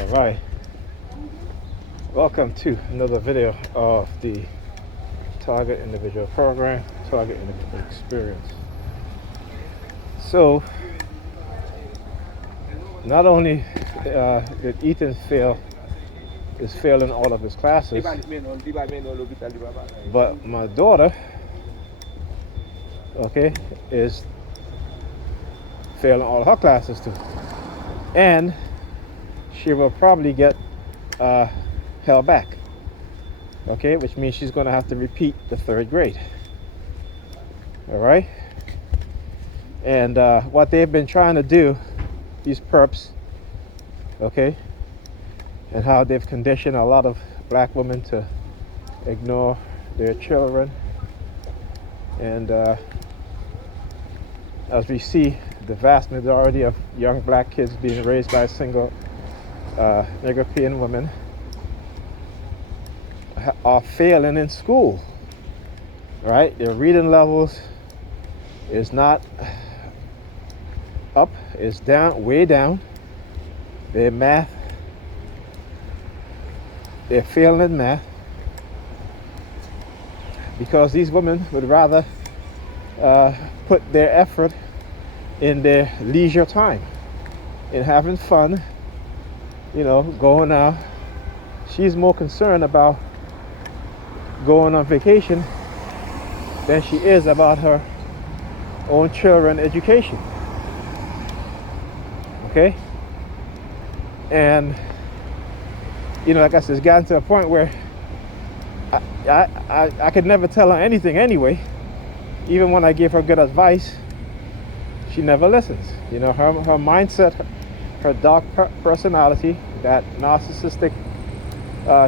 Alright, welcome to another video of the Target Individual Program, Target Individual Experience. So, not only did Ethan is failing all of his classes, but my daughter, okay, is failing all her classes too. And she will probably get held back, okay, which means she's going to have to repeat the third grade. All right, and what they've been trying to do, these perps, okay, and how they've conditioned a lot of black women to ignore their children, and as we see, the vast majority of young black kids being raised by single European women are failing in school, right? Their reading levels is not up, it's down, way down. Their math, they're failing in math because these women would rather put their effort in their leisure time, in having fun, you know, going out. She's more concerned about going on vacation than she is about her own children education. Okay? And, you know, like I said, it's gotten to a point where I could never tell her anything anyway. Even when I give her good advice, she never listens. You know, her mindset, her dark personality, that narcissistic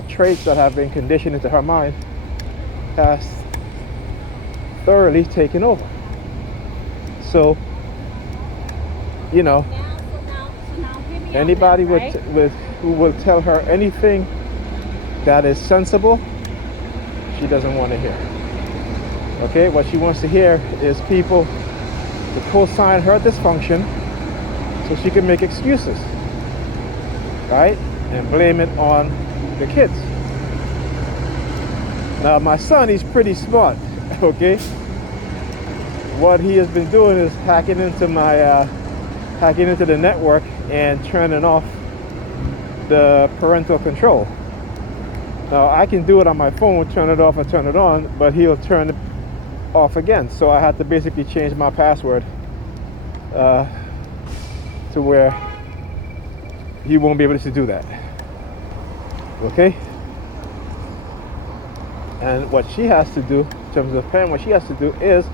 traits that have been conditioned into her mind has thoroughly taken over. So, you know, anybody who will tell her anything that is sensible, she doesn't want to hear. Okay, what she wants to hear is people to co-sign her dysfunction so she can make excuses, right? And blame it on the kids. Now my son, he's pretty smart, okay? What he has been doing is hacking into the network and turning off the parental control. Now I can do it on my phone, turn it off and turn it on, but he'll turn it off again. So I had to basically change my password to where he won't be able to do that. Okay? And what she has to do, in terms of parent, what she has to do is,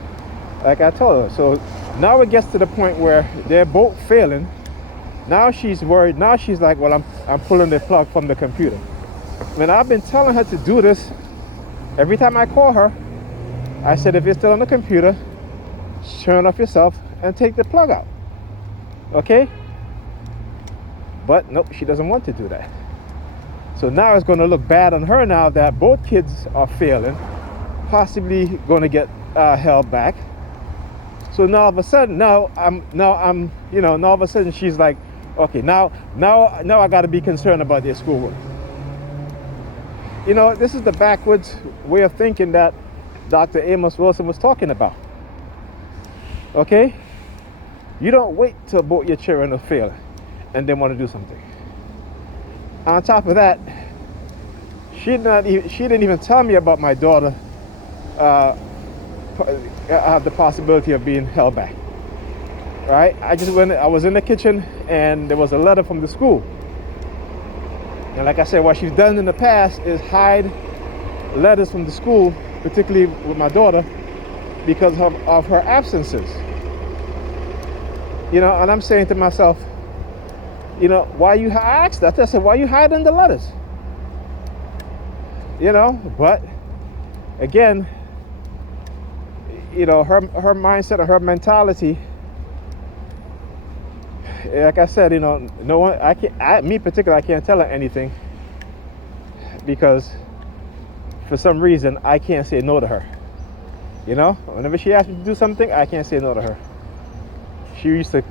like I told her, so now it gets to the point where they're both failing. Now she's worried. Now she's like, well, I'm pulling the plug from the computer. When I've been telling her to do this, every time I call her, I said, if you're still on the computer, turn off yourself and take the plug out. Okay? But nope, she doesn't want to do that. So now it's going to look bad on her now that both kids are failing, possibly going to get held back. So now all of a sudden, now all of a sudden she's like, okay, now I got to be concerned about their schoolwork. You know, this is the backwards way of thinking that Dr. Amos Wilson was talking about. Okay? You don't wait till both your children are failing and then want to do something. On top of that, she didn't even tell me about my daughter have the possibility of being held back. Right? I was in the kitchen and there was a letter from the school. And like I said, what she's done in the past is hide letters from the school, particularly with my daughter, because of her absences. You know, and I'm saying to myself, you know, I asked that. I said, why are you hiding the letters? You know, but again, you know, her mindset or her mentality, like I said, you know, no one, me particularly, I can't tell her anything because for some reason I can't say no to her. You know, whenever she asks me to do something, I can't say no to her. She used to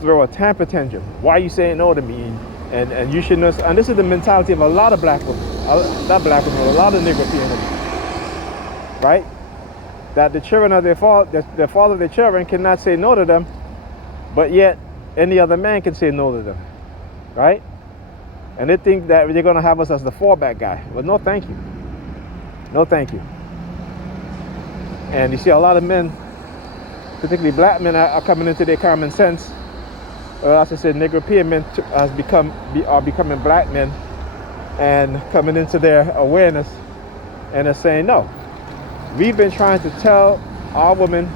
throw a temper tantrum. Why are you saying no to me? And you should know, and this is the mentality of a lot of black women, not black women, a lot of Negro women, right? That the children of their father of their children cannot say no to them, but yet any other man can say no to them, right? And they think that they're going to have us as the fallback guy. But no, thank you. No, thank you. And you see a lot of men, particularly black men, are coming into their common sense. Or as I said, Negro men are becoming black men and coming into their awareness and are saying, no, we've been trying to tell our women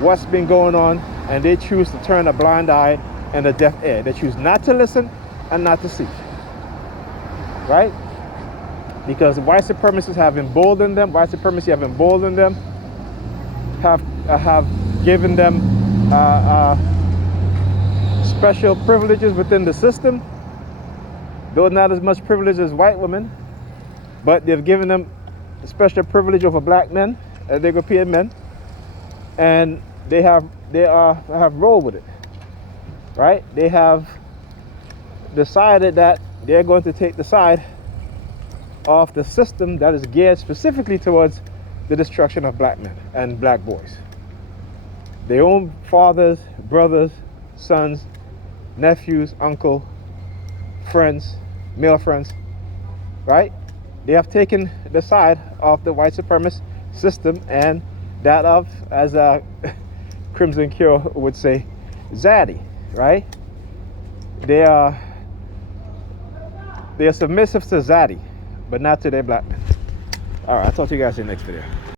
what's been going on, and they choose to turn a blind eye and a deaf ear. They choose not to listen and not to see, right? Because white supremacists have emboldened them, have given them special privileges within the system, though not as much privilege as white women, but they've given them special privilege over black men, European men, and they have rolled with it, right? They have decided that they're going to take the side of the system that is geared specifically towards the destruction of black men and black boys. Their own fathers, brothers, sons, nephews, uncle, friends, male friends, right? They have taken the side of the white supremacist system and that of, as Crimson Cure would say, zaddy, right? They are submissive to zaddy, but not to their black men. All right, I'll talk to you guys in the next video.